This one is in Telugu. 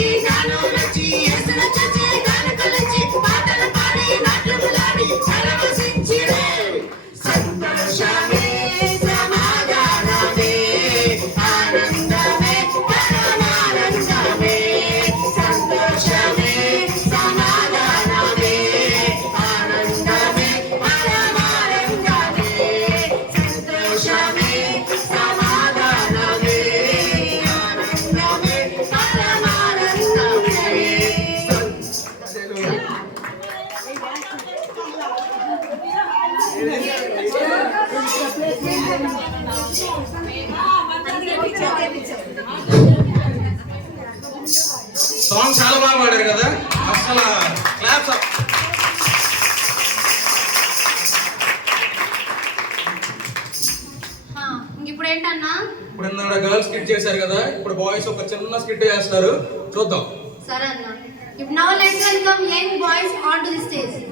Jesus. సాంగ్ చాలా బాగా పాడారు కదా? అసలు క్లాప్ ఇప్పుడు ఏంటన్నా? ఇప్పుడు గర్ల్స్ స్కిట్ చేశారు కదా ఇప్పుడు బాయ్స్ ఒక చిన్న స్కిట్ చేస్తారు చూద్దాం. Saran ma'am. If now let's welcome young boys onto the stage.